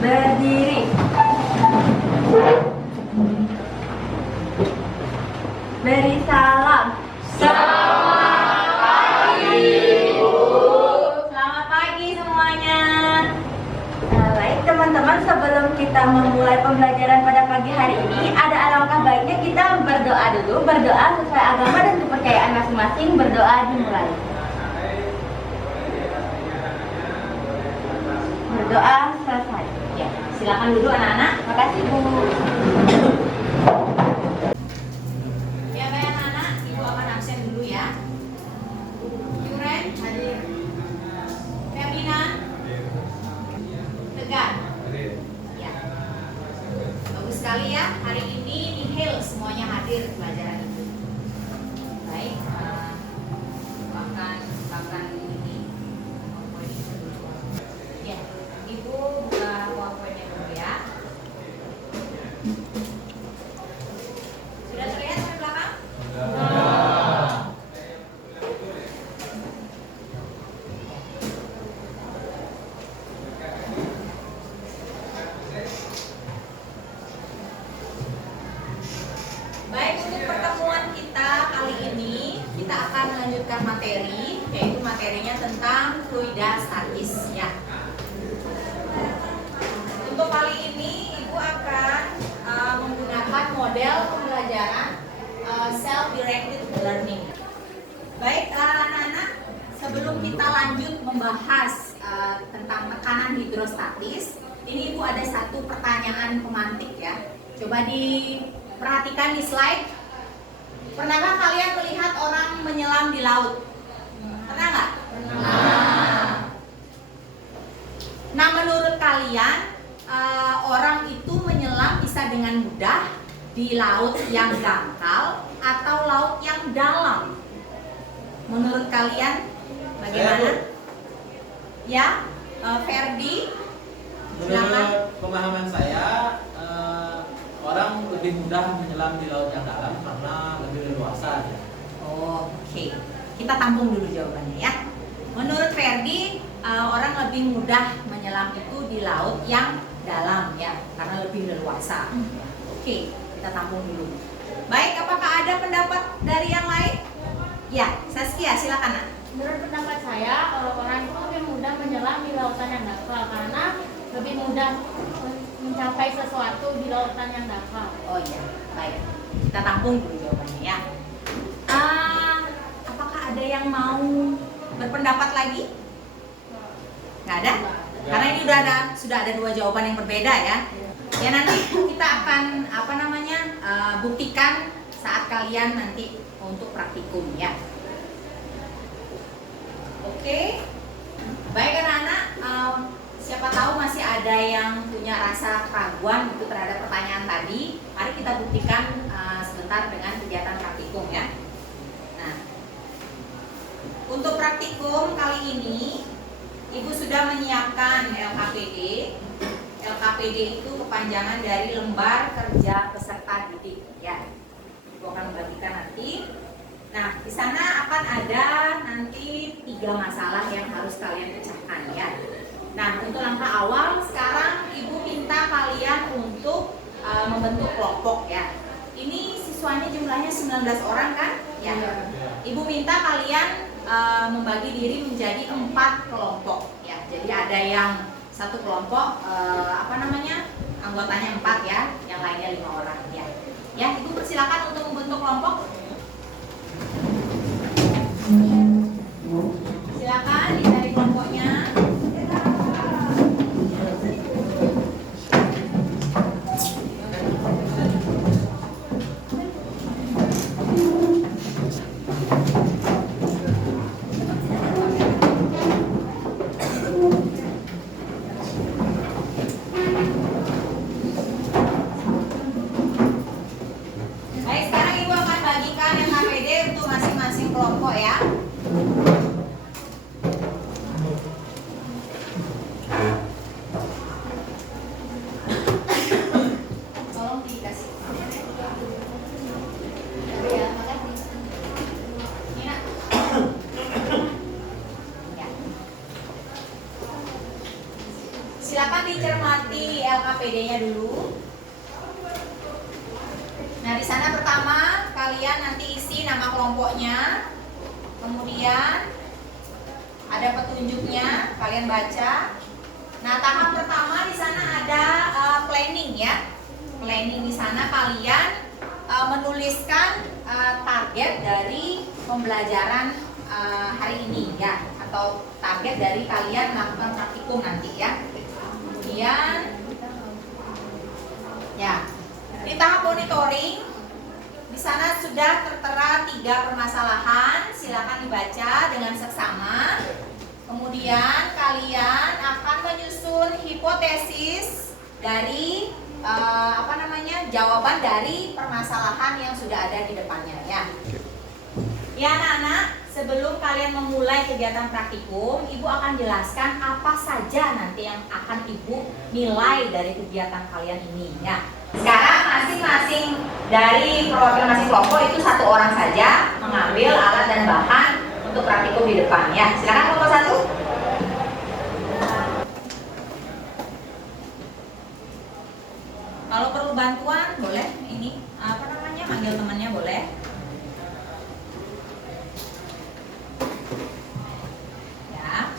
Berdiri. Beri salam. Selamat pagi, Ibu. Selamat pagi semuanya. Baik teman-teman, sebelum kita memulai pembelajaran pada pagi hari ini, ada alangkah baiknya kita berdoa dulu. Berdoa sesuai agama dan kepercayaan masing-masing. Berdoa dimulai. Berdoa selesai. Ya, silakan duduk anak-anak. Makasih Bu. Ya, baik anak-anak, Ibu akan absen dulu ya. Yuren hadir. Ferdinand Tegar. Ya. Bagus sekali ya. Hari ini nihil semuanya hadir di pelajaran itu. Baik, akan ini PowerPoint dulu. Ya, Ibu buka PowerPoint-nya dulu ya. Sudah terlihat di belakang? Baik, untuk pertemuan kita kali ini kita akan melanjutkan materi, yaitu materinya tentang fluida statis ya. Untuk kali ini Ibu akan menggunakan model pembelajaran self-directed learning. Baik anak-anak, sebelum kita lanjut membahas tentang tekanan hidrostatis, ini Ibu ada satu pertanyaan pemantik ya. Coba diperhatikan di slide. Pernahkah kalian melihat orang menyelam di laut? Pernah nggak? Nah, menurut kalian orang itu menyelam bisa dengan mudah di laut yang dangkal atau laut yang dalam? Menurut kalian bagaimana? Ya, Ferdi. Menurut pemahaman saya, orang lebih mudah menyelam di laut yang dalam karena lebih leluasa. Oke, kita tampung dulu jawabannya ya. Menurut Ferdi, orang lebih mudah menyelam itu di laut yang dalam ya, karena lebih leluasa. Oke, kita tampung dulu. Baik, apakah ada pendapat dari yang lain? Ya, Saskia, silakan Nak. Menurut pendapat saya, orang itu lebih mudah menyelam di lautan yang dangkal karena lebih mudah mencapai sesuatu di lautan yang dangkal. Oh iya, baik. Kita tampung dulu jawabannya ya. Apakah ada yang mau berpendapat lagi? Nggak ada? Karena ini sudah ada dua jawaban yang berbeda ya. Ya, nanti kita akan buktikan saat kalian nanti untuk praktikum ya. Oke. Baik anak-anak, siapa tahu masih ada yang punya rasa keraguan itu terhadap pertanyaan tadi. Mari kita buktikan sebentar dengan kegiatan praktikum ya. Nah, untuk praktikum kali ini Ibu sudah menyiapkan LKPD. LKPD itu kepanjangan dari lembar kerja peserta didik ya. Ibu akan membagikan nanti. Nah, di sana akan ada nanti 3 masalah yang harus kalian pecahkan ya. Nah, untuk langkah awal sekarang Ibu minta kalian untuk membentuk kelompok ya. Ini siswanya jumlahnya 19 orang kan? Ya. Ibu minta kalian membagi diri menjadi 4 kelompok ya. Jadi ada yang satu kelompok anggotanya 4 ya, yang lainnya 5 orang ya. Ya, Ibu persilakan untuk membentuk kelompok. Silakan dicari kelompoknya. Baik, sekarang Ibu akan bagikan LKPD untuk masing-masing kelompok ya. Silakan dicermati LKPD-nya dulu. Nah, di sana pertama kalian nanti isi nama kelompoknya. Kemudian ada petunjuknya, kalian baca. Nah, tahap pertama di sana ada planning ya. Planning di sana kalian menuliskan target dari pembelajaran hari ini ya, atau target dari kalian melakukan praktikum nanti ya. Kemudian ya, di tahap monitoring di sana sudah tertera 3 permasalahan, silakan dibaca dengan seksama. Kemudian kalian akan menyusun hipotesis dari jawaban dari permasalahan yang sudah ada di depannya ya. Ya anak-anak, sebelum kalian memulai kegiatan praktikum, Ibu akan jelaskan apa saja nanti yang akan Ibu nilai dari kegiatan kalian ini ya. Sekarang masing-masing dari perwakilan masing kelompok itu 1 orang saja mengambil alat dan bahan untuk praktikum di depan ya. Silakan kelompok 1. Kalau perlu bantuan boleh ini manggil temannya boleh. Ya.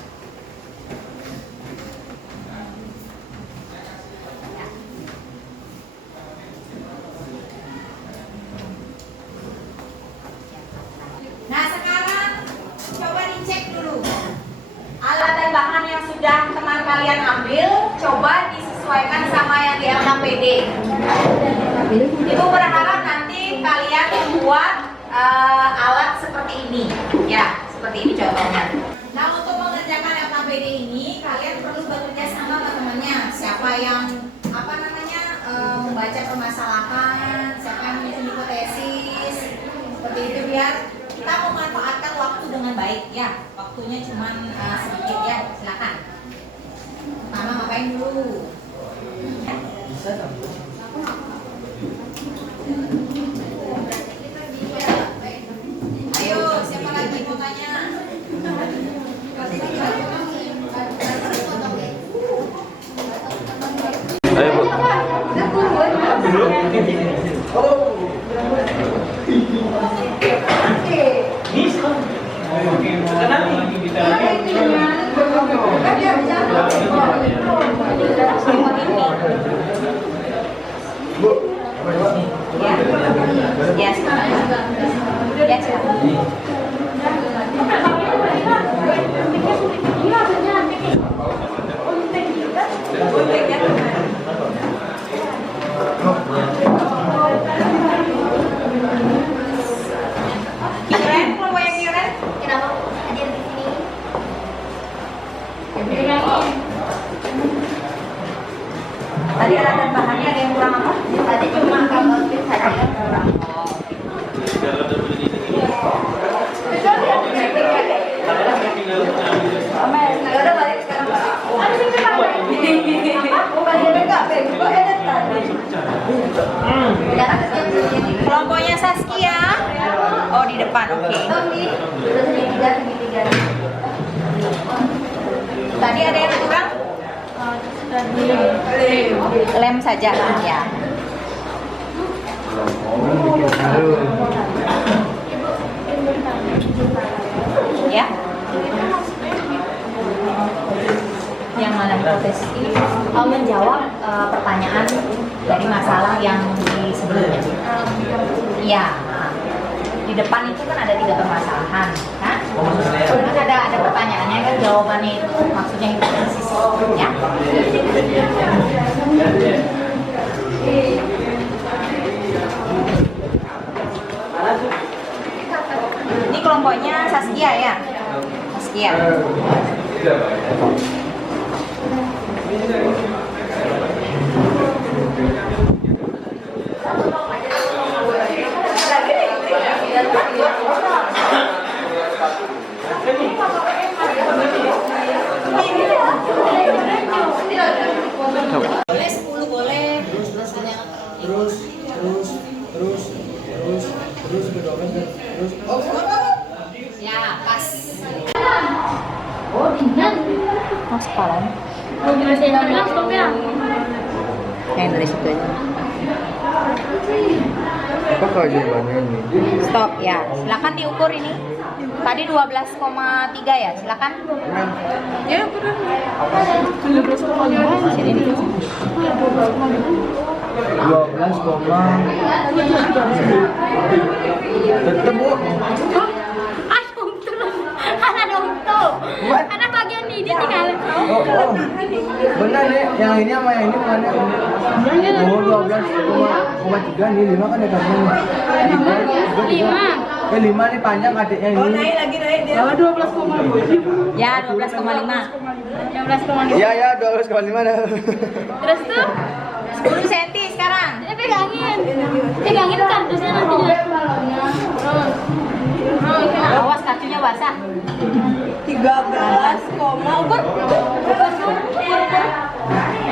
Ya. Nah, sekarang coba dicek dulu. Alat dan bahan yang sudah teman kalian ambil, coba disesuaikan sama yang di LKPD. Ibu berharap nanti kalian membuat alat seperti ini, ya, seperti ini contohnya. Nah, untuk mengerjakan LKPD ini, kalian perlu bekerja sama teman-temannya. Siapa yang membaca permasalahan, siapa yang menyusun hipotesis, seperti itu biar kita memanfaatkan waktu dengan baik ya. Waktunya cuma sedikit ya, silakan. Pertama ngapain dulu? Ayo, siapa lagi mau tanya? Ayo, Bu. Ya, Yuren, kelompok yang Yuren, kenapa hadir di sini? Tadi alat dan bahannya ada yang kurang apa? Tadi cuma kabel fit saja yang kurang. Udah balik sekarang. Kelompoknya Saskia. Oh, di depan. Oke. Tadi ada yang kurang? Lem saja ya. Ya. Yang mana hipotesis ini menjawab pertanyaan dari masalah yang di sebelumnya. Iya. Di depan itu kan ada 3 permasalahan, kan? Terus ada pertanyaannya kan, jawabannya itu maksudnya hipotesis, ya. Ini kelompoknya Saskia ya, Saskia. Boleh 10 boleh. Terus kedua meter. Terus Ya, pas. Oh, tinggal. Mas Palan. Masih bilang stop ya. Yang dari situ aja. Apa keajaibannya ini? Stop ya. Silakan diukur ini. Tadi 12,3 ya. Silakan. Ya, benar. 12,5 Sini nih. 12, tetep bu. Karena bagian ini tinggal. Oh, benar nih, yang ini sama yang ini mana? Oh, 12,3 nih, 5 kan ada nih. 5 nih panjang adiknya ini. Ya 12,5. 12,5. Iya, 12,5 dah. Terus tuh 10 cm sekarang. pegangin kardusnya nanti juga. Awas kakinya basah. 13, ukur.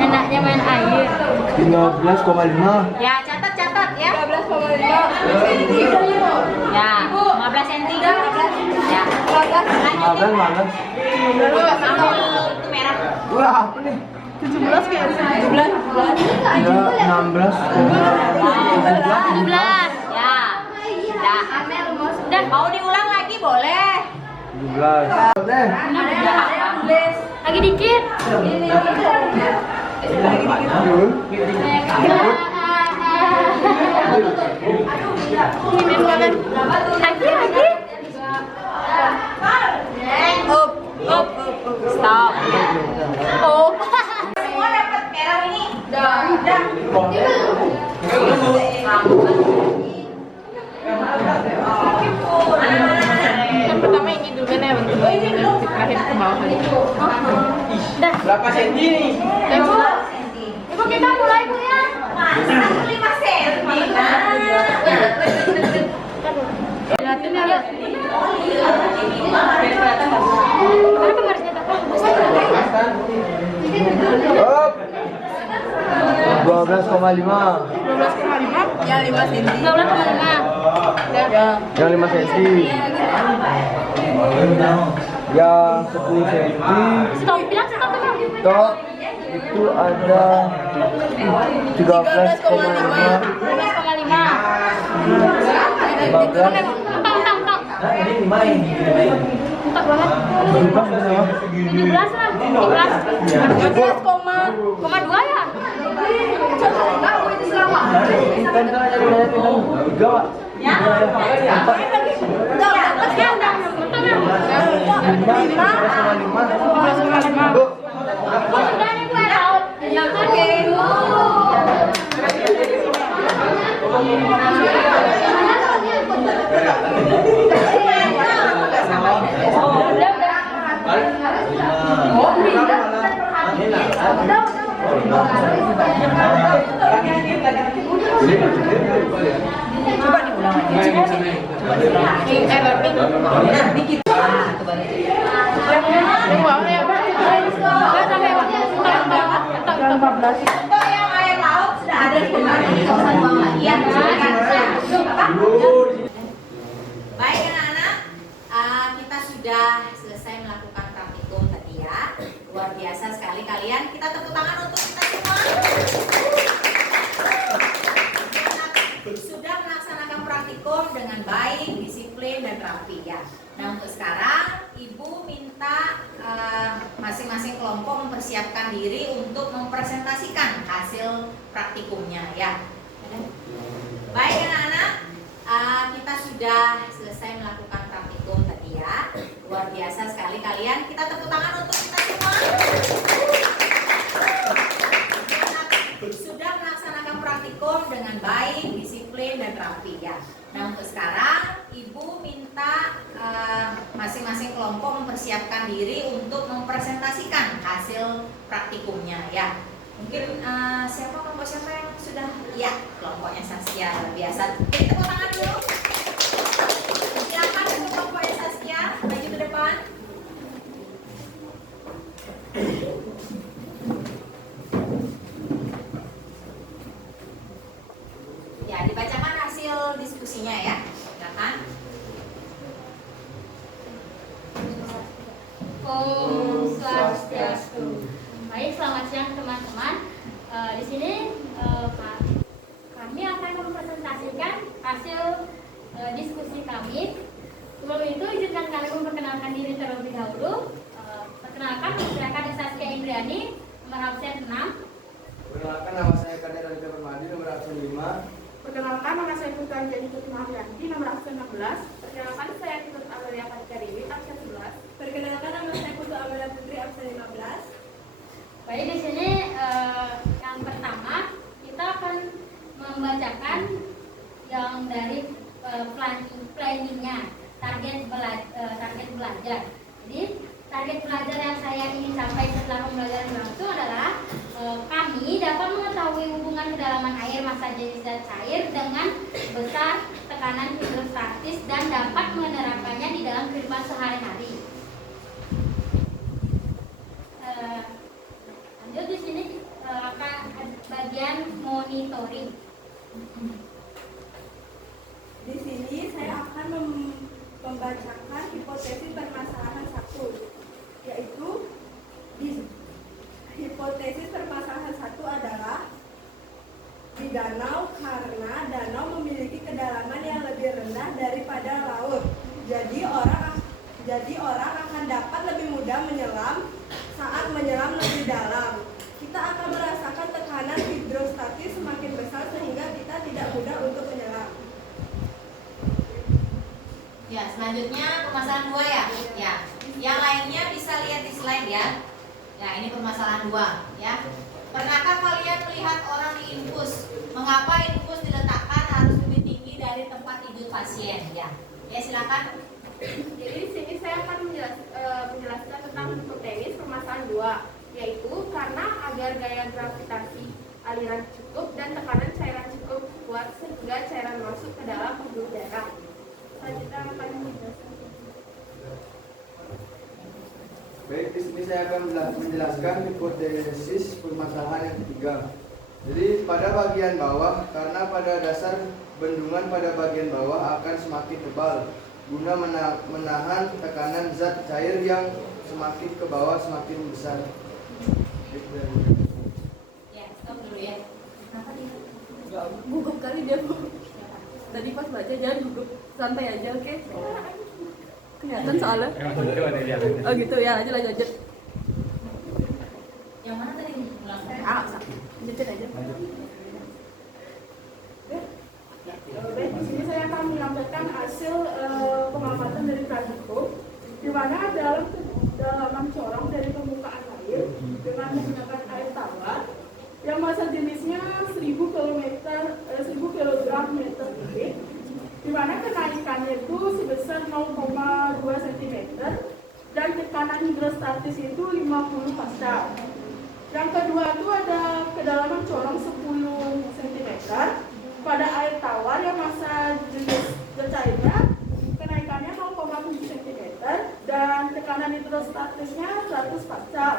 Enaknya main air. 15,5. Ya, catat ya. 13,5. Ya, 15 cm. Ya. 15 mana? Ambil itu merah. Wah, apa nih? 17 kayaknya. 17. Ya, 16. 17. Ya. Udah. Mau diulang lagi boleh. 17. Deh. Lagi dikit. Lagi. Stop. Oh. Semua dapat merah ini. Udah. Yang pertama ini dulu kan ya, terakhir ke bawah. Dah. Berapa senti nih? Ibu kita mulai Bu ya. Masa 5 cm. Lihatin ya. Mana pembarisnya tak? Up. 12,5. 12,5. Ya 5 cm. 12,5. Yang 5 cm. Yang 10 cm. Stop, bilang stop dulu. Top itu ada 13,5. 12,5. 15. Entah. Ini 5 ini. Entah banget. 17 lah. 17. 12,2 ya? Kita jadi 3, Pak. Ya. Sudah nih Bu ya, Raul. Oke. Coba diulang lagi. Untuk yang air laut sudah ada di kemarin, nggak usah buang lagi ya. Baik anak-anak, kita sudah selesai melakukan praktikum tadi ya. Luar biasa sekali kalian. Kita tepuk tangan untuk kita semua. Sudah melaksanakan praktikum dengan baik, disiplin dan rapi ya. Nah untuk sekarang Ibu minta masing-masing kelompok mempersiapkan diri untuk mempresentasikan hasil praktikumnya ya. Baik anak-anak, kita sudah selesai melakukan praktikum tadi ya. Luar biasa sekali kalian. Kita tepuk tangan untuk kita semua. Sudah melaksanakan praktikum dengan baik, disiplin dan rapi ya. Nah untuk sekarang Ibu minta masing-masing kelompok mempersiapkan diri untuk mempresentasikan hasil praktikumnya ya. Mungkin kelompok siapa yang sudah? Ya, kelompoknya Saskia luar biasa. Jadi tepuk tangan dulu. Silakan untuk kelompoknya Saskia maju ke depan. Ya, dibacakan hasil diskusinya ya. Silakan. Om Swastiastu. Baik, selamat siang teman-teman. Di sini kami akan mempresentasikan hasil diskusi kami. Sebelum itu, izinkan kami memperkenalkan diri terlebih dahulu. Perkenalkan, saya Saskia Indriani, nomor absen 6. Perkenalkan, nama saya Kadir Raditya Permadi, nomor absen 5. Perkenalkan, nama saya Putri Anjali Tutmahrianti, nomor absen 16. Perkenalkan, saya Putri Amelia Fadikariwi, absen 11. Perkenalkan, nama saya Putu Amelia Putri, absen 15. Baik, di sini yang pertama kita akan membacakan yang dari planningnya, target belajar. Jadi target belajar yang saya ingin capai setelah pembelajaran berlangsung adalah kami dapat mengetahui hubungan kedalaman air, massa jenis zat cair dengan besar tekanan hidrostatis dan dapat menerapkannya di dalam kehidupan sehari-hari. Lanjut, di sini akan bagian monitoring. Di sini saya akan membacakan hipotesis permasalahan 1, yaitu hipotesis permasalahan 1 adalah di danau karena danau memiliki kedalaman yang lebih rendah daripada laut. Jadi orang akan dapat lebih mudah menyelam saat menyelam lebih dalam. Kita akan merasakan tekanan hidrostatis semakin besar sehingga kita tidak mudah untuk menyelam. Ya, selanjutnya permasalahan 2 ya. Ya. Yang lainnya bisa lihat di slide ya. Ya, ini permasalahan 2 ya. Pernahkah kalian melihat orang di infus? Mengapa infus diletakkan harus lebih tinggi dari tempat tidur pasien? Ya. Ya, silakan. Jadi di sini saya akan menjelaskan tentang hipotesis permasalahan 2, yaitu karena agar gaya gravitasi aliran cukup dan tekanan cairan cukup kuat sehingga cairan masuk ke dalam pembuluh darah. Selanjutnya akan menjelaskan. Baik, di sini saya akan menjelaskan hipotesis permasalahan yang ketiga. Jadi pada bagian bawah, karena pada dasar bendungan pada bagian bawah akan semakin tebal guna menahan tekanan zat cair yang semakin ke bawah semakin besar. Ya, stop dulu ya. Gugup kali dia. Tadi pas baca jangan gugup, santai aja, oke? Kelihatan soalnya. Oh gitu ya, lanjut. Yang mana tadi? Lanjutin aja. Baik, di sini saya akan menyampaikan hasil pengamatan dari Pradiko, di mana dalam kedalaman corong dari permukaan air dengan menggunakan air tawar yang massa jenisnya 1000 kg meter kubik, di mana kenaikannya itu sebesar 0,2 cm dan tekanan hidrostatis itu 50 pascal. Yang kedua itu ada kedalaman corong 10 cm pada air tawar yang massa jenis cairnya kenaikannya 0,7 cm dan tekanan hidrostatisnya 100 pascal.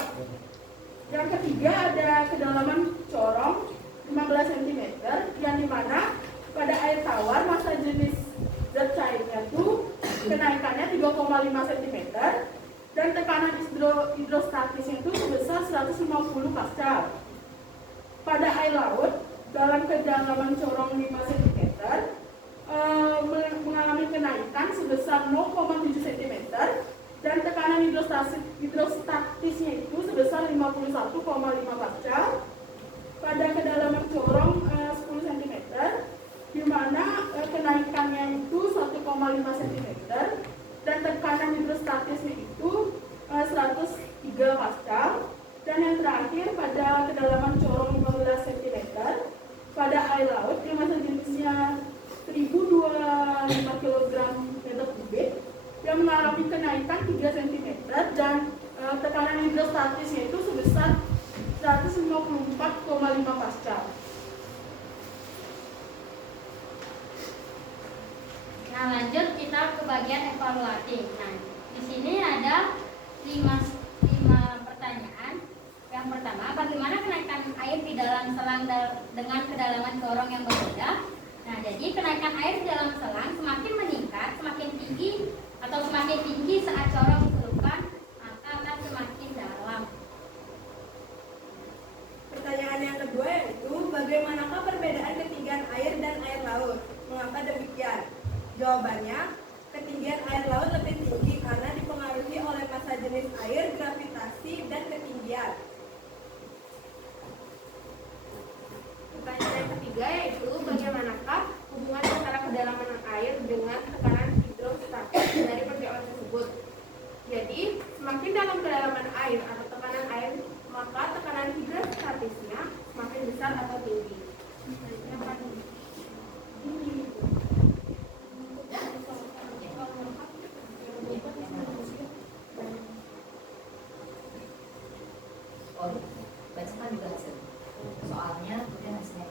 Yang ketiga ada kedalaman corong 15 cm yang dimana pada air tawar massa jenis zat cairnya itu kenaikannya 3,5 cm dan tekanan hidrostatisnya itu sebesar 150 pascal. Pada air laut dalam kedalaman corong 5 cm mengalami kenaikan sebesar 0,7 cm dan tekanan hidrostatisnya itu sebesar 51,5 pascal. Pada kedalaman corong 10 cm di mana kenaikannya itu 1,5 cm dan tekanan hidrostatisnya itu 103 pascal. Dan yang terakhir pada kedalaman corong 15 cm pada air laut yang massa jenisnya 1025 kg meter kubik yang mengalami kenaikan 3 cm dan tekanan hidrostatisnya itu sebesar 154,5 pascal. Nah, lanjut kita ke bagian evaluasi. Nah, di sini ada 5 pertanyaan. Yang pertama, bagaimana kenaikan air di dalam selang dengan kedalaman corong yang berbeda? Nah, jadi kenaikan air di dalam selang semakin meningkat, semakin tinggi atau semakin tinggi saat corong diselupkan, maka akan semakin dalam. besar atau tinggi. Oh, bacakan juga hasil soalnya, kemudian hasilnya.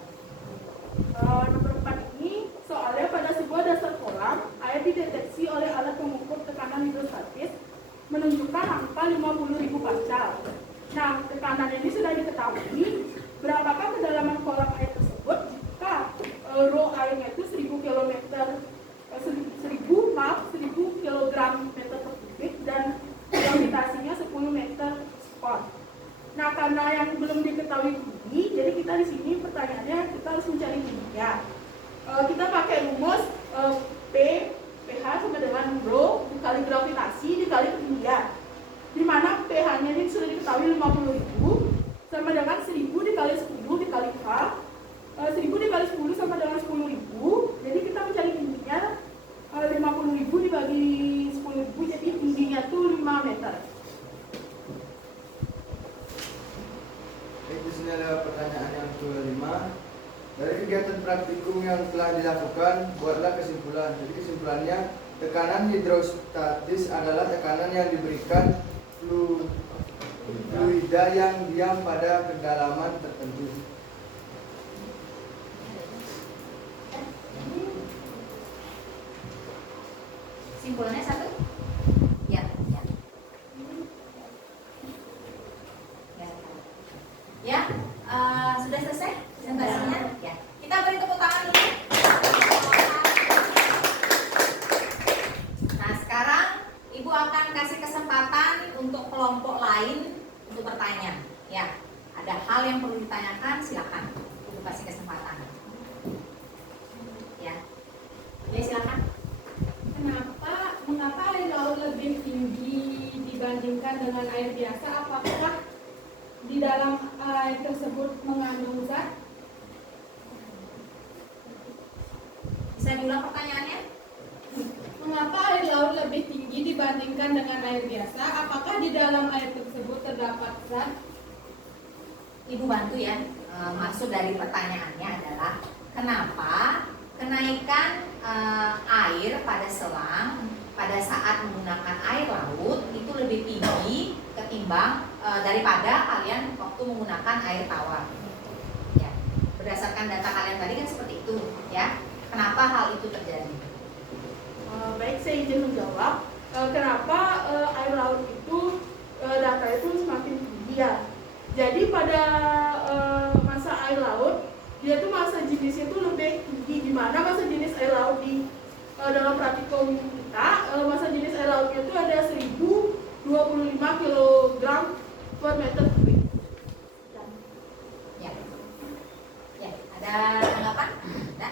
Nomor 4 ini soalnya pada sebuah dasar kolam air dideteksi oleh alat pengukur tekanan hidrostatis menunjukkan angka 50.000 pascal. Nah, tekanan ini sudah diketahui. Berapakah kedalaman kolam air tersebut jika rho airnya itu 1000 kilogram meter per kubik dan gravitasinya 10 meter spot. Nah, karena yang belum diketahui tinggi, jadi kita di sini pertanyaannya kita harus mencari tingginya. Kita pakai rumus pH sama dengan rho dikali gravitasi dikali ketinggian. Di mana pH-nya ini sudah diketahui 50.000 sama dengan 1000 dikali 10 dikali K. 1000 dikali 10 sama dengan 10.000. Jadi kita mencari tingginya 50.000 dibagi 10.000, jadi tingginya tuh 5 meter. Di sini ada pertanyaan yang kelima. Dari kegiatan praktikum yang telah dilakukan, buatlah kesimpulan. Jadi kesimpulannya, tekanan hidrostatis adalah tekanan yang diberikan fluida yang diam pada kedalaman tertentu. Simpulannya satu? Ya, ya. Ya, sudah selesai presentasinya? Ya. Kita beri tepuk tangan dulu. Nah, sekarang Ibu akan kasih kesempatan untuk kelompok lain untuk bertanya. Ya, ada hal yang perlu ditanyakan, silakan. Ibu kasih kesempatan. Ya, ya silakan. Mengapa air laut lebih tinggi dibandingkan dengan air biasa? Apakah di dalam air tersebut mengandung zat? Bisa diulang pertanyaannya? Mengapa air laut lebih tinggi dibandingkan dengan air biasa? Apakah di dalam air tersebut terdapat zat? Ibu bantu ya. Maksud dari pertanyaannya adalah kenapa kenaikan air pada selang pada saat menggunakan air laut itu lebih tinggi ketimbang daripada kalian waktu menggunakan air tawar. Ya, berdasarkan data kalian tadi kan seperti itu, ya. Kenapa hal itu terjadi? Baik, saya izin menjawab. Kenapa air laut itu data itu semakin tinggi ya? Jadi pada masa air laut dia tuh masa jenisnya itu lebih tinggi, di mana masa jenis air laut di dalam praktikum kita masa jenis air lautnya itu ada 1025 kg per meter kubik. Ya, ya, ada tanggapan? Ada?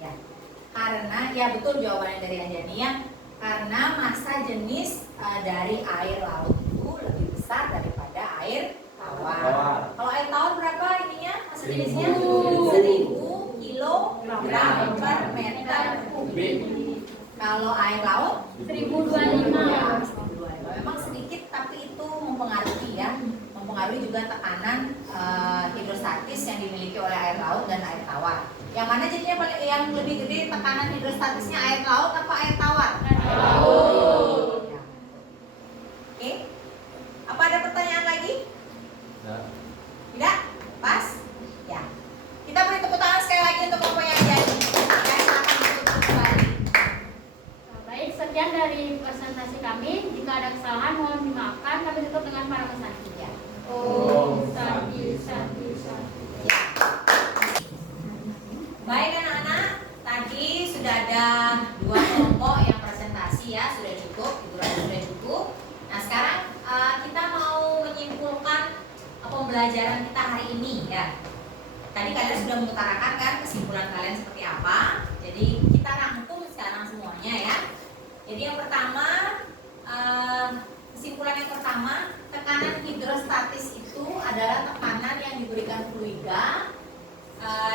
Ya, karena ya betul jawabannya dari Anjani ya. Karena masa jenis dari air laut itu lebih besar daripada air tawar. Kalau air tawar berapa ininya? Masa jenisnya 1000 kilogram per meter kubik. Kalau air laut 1025. Memang sedikit tapi itu mempengaruhi ya. Mempengaruhi juga tekanan hidrostatis yang dimiliki oleh air laut dan air tawar. Yang mana jadinya paling yang lebih gede tekanan hidrostatisnya air laut apa air tawar? Air laut. Ya. Oke. Apa ada pertanyaan lagi? Tidak? Pas? Ya. Kita beri tepuk tangan sekali lagi untuk kelompok yang jadi. Ya, silakan ditutup kembali. Baik, sekian dari presentasi kami. Jika ada kesalahan mohon dimaafkan. Kami tutup dengan para pesanti. Ya. Om Santi Santi Santi. Ya. Baik anak-anak, tadi sudah ada 2 kelompok yang presentasi ya, sudah cukup, durasi sudah cukup. Nah sekarang kita mau menyimpulkan pembelajaran kita hari ini ya. Tadi kalian sudah mengutarakan kan kesimpulan kalian seperti apa. Jadi kita rangkum sekarang semuanya ya. Jadi yang pertama, kesimpulan yang pertama, tekanan hidrostatis itu adalah tekanan yang diberikan fluida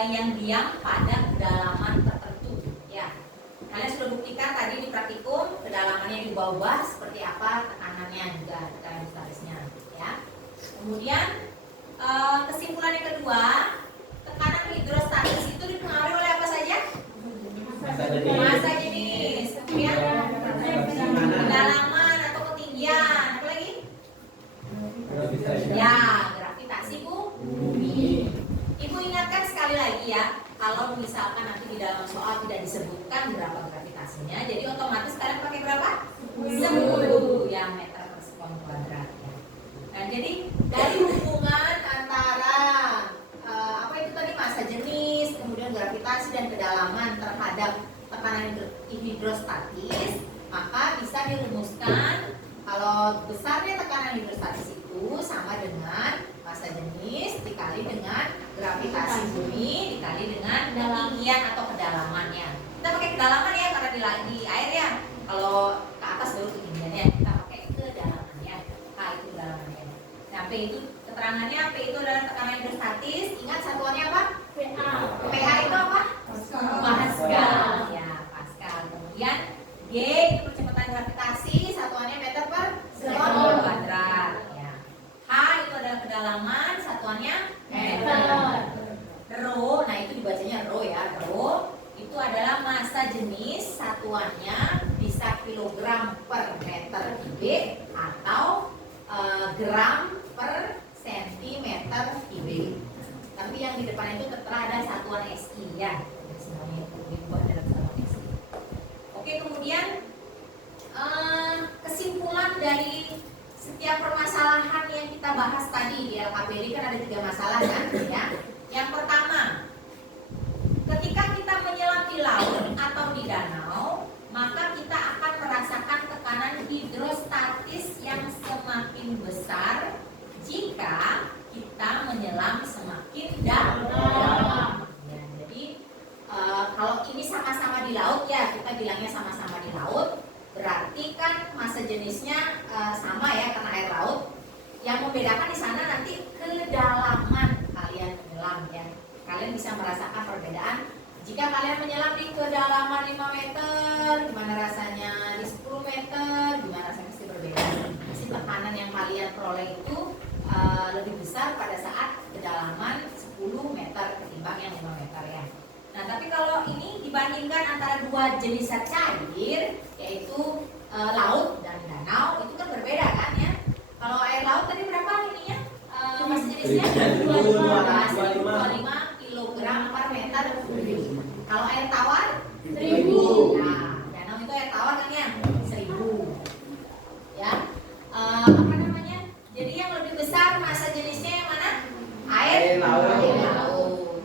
yang diam pada kedalaman tertentu ya. Kalian sudah buktikan tadi di praktikum kedalamannya di bawah seperti apa tekanannya juga tekanan hidrostatisnya ya. Kemudian kesimpulan yang kedua, tekanan hidrostatis itu dipengaruhi oleh apa saja? Massa jenis, kemudian kedalaman atau ketinggian, apa lagi? Ya, gravitasi bumi. Ibu ingatkan sekali lagi ya, kalau misalkan nanti di dalam soal tidak disebutkan berapa gravitasinya, jadi otomatis kalian pakai berapa? 10 ya meter per sekon kuadrat ya. Nah, jadi dari hubungan antara apa itu tadi massa jenis, kemudian gravitasi dan kedalaman terhadap tekanan hidrostatis, maka bisa dirumuskan kalau besarnya tekanan hidrostatis itu sama dengan massa jenis dikali dengan gravitasi bumi dikali dengan ketinggian atau kedalamannya. Kita pakai kedalaman ya karena di air ya. Kalau ke atas baru ketinggiannya, kita pakai kedalamannya. K itu kedalamannya. Nah, P itu keterangannya, P itu adalah tekanan hidrostatis. Ingat satuannya apa? PA. pH itu apa? Pascal. Ya, Pascal. Kemudian G itu percepatan gravitasi, satuannya meter per sekon kuadrat. Ya. H itu adalah kedalaman, satuannya meter. Rho, nah itu dibacanya rho ya. Rho itu adalah massa jenis, satuannya bisa kilogram per meter kubik atau gram per sentimeter kubik. Tapi yang di depan itu tertera ada satuan SI ya. Semuanya itu dibuat dalam satuan SI. Oke, kemudian kesimpulan dari setiap permasalahan yang kita bahas tadi di LKPD kan ada 3 masalah kan ya. Yang pertama, ketika kita menyelam di laut atau di danau, maka kita akan merasakan tekanan hidrostatis yang semakin besar jika kita menyelam semakin dalam. Ya, jadi kalau ini sama-sama di laut ya, kita bilangnya sama-sama di laut, berarti kan massa jenisnya sama ya karena air laut. Yang membedakan di sana nanti kedalaman kalian menyelam ya. Kalian bisa merasakan perbedaan. Jika kalian menyelam di kedalaman 5 meter, gimana rasanya di 10 meter, gimana rasanya pasti berbeda. Pasti tekanan yang kalian peroleh itu lebih besar pada saat kedalaman 10 meter ketimbang yang 5 meter ya. Nah, tapi kalau ini dibandingkan antara 2 jenis zat cair, yaitu laut dan danau, itu kan berbeda kan ya. Kalau air laut tadi berapa ininya? Massa jenisnya 25 kilogram per meter kubik. Kalau air tawar 1000. Nah, danau itu air tawar kan ya 1000. Ya. Apa namanya? Jadi yang lebih besar massa jenisnya yang mana? Air laut.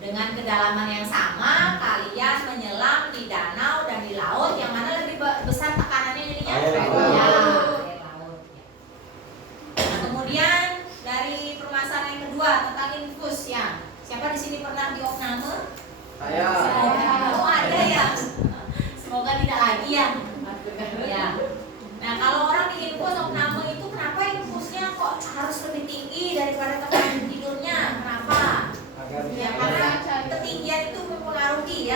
Dengan kedalaman yang sama, kalian menyelam di danau dan di laut, yang mana lebih besar tekanannya ininya? Air laut. Ya, air laut. Nah, kemudian dari permasalahan yang kedua tentang infus ya. Siapa di sini pernah di opname? Saya. Oh, ada ya. Semoga tidak lagi ya. Ya. Nah, kalau orang di infus opname itu kenapa infusnya kok harus lebih tinggi daripada tekanan tidurnya? Kenapa? Ya, karena ketinggian itu mempengaruhi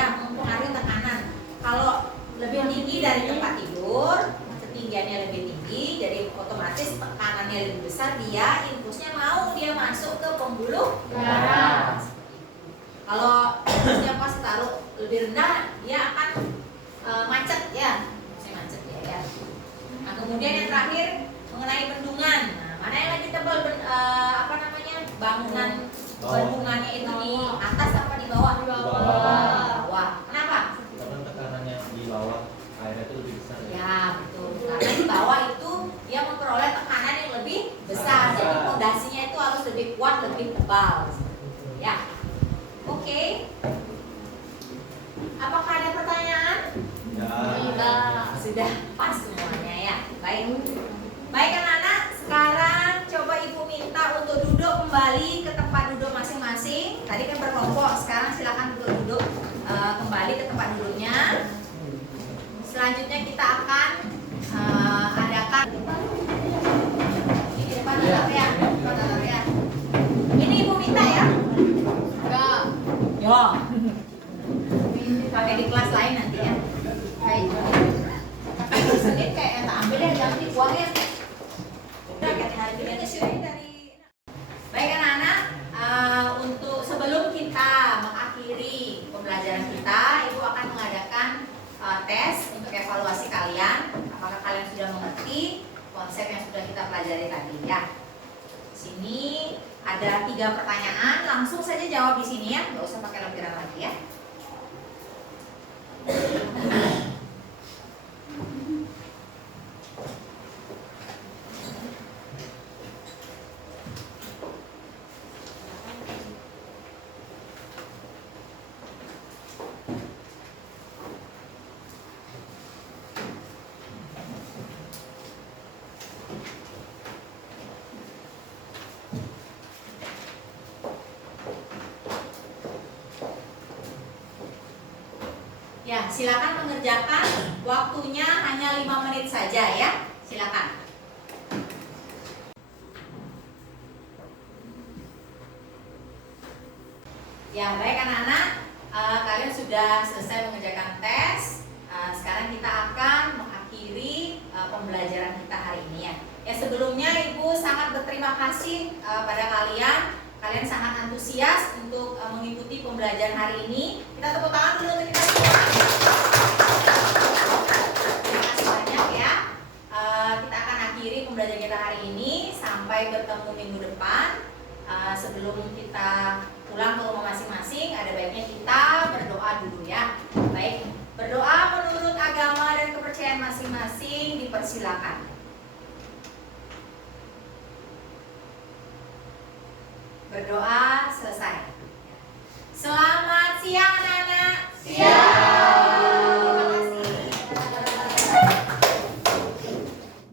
tekanan. Kalau lebih tinggi dari tempat tidur, ketinggiannya lebih tinggi, jadi otomatis tekanannya lebih besar. Dia infusnya mau dia masuk ke pembuluh darah. Kalau infusnya pas taruh lebih rendah, dia akan macet ya, macet ya. Nah, kemudian yang terakhir mengenai bendungan. Nah, mana yang lebih tebal bangunan bendungannya itu di atas apa di bawah? Di bawah. Bawah. Kenapa? Karena tekanannya di bawah airnya itu lebih besar. Ya betul. Karena di bawah itu dia memperoleh tekanan yang lebih besar. Jadi fondasinya itu harus lebih kuat, lebih tebal. Ya. Oke. Apakah ada pertanyaan? Ya. Sudah pas semuanya ya. Baik. Baik anak-anak, sekarang coba ibu minta untuk duduk kembali ke tempat duduk masing-masing. Tadi kan berkelompok, sekarang silakan duduk kembali ke tempat duduknya. Selanjutnya kita akan adakan ini di depan ya. Ini ibu minta ya. Yo. Pakai di kelas lain nanti ya. Baik. Sedikit kayak yang tak ambil ya, jangan dibuang ya. Udah kayak hari ini ke sini dari. Baik anak-anak. sini ada 3 pertanyaan, langsung saja jawab di sini ya, nggak usah pakai lempiran lagi ya. Ya, silakan mengerjakan, waktunya hanya 5 menit saja ya. Silakan. Ya, baik anak-anak, kalian sudah selesai mengerjakan tes. Sekarang kita akan mengakhiri pembelajaran kita hari ini ya. Ya, sebelumnya Ibu sangat berterima kasih pada kalian. Kalian sangat antusias untuk mengikuti pembelajaran hari ini. Kita tepuk tangan dulu untuk kita semua. Terima kasih banyak ya. Kita akan akhiri pembelajaran kita hari ini. Sampai bertemu minggu depan. Sebelum kita pulang ke rumah masing-masing, ada baiknya kita berdoa dulu ya. Baik, berdoa menurut agama dan kepercayaan masing-masing dipersilakan. Berdoa selesai. Selamat siang anak.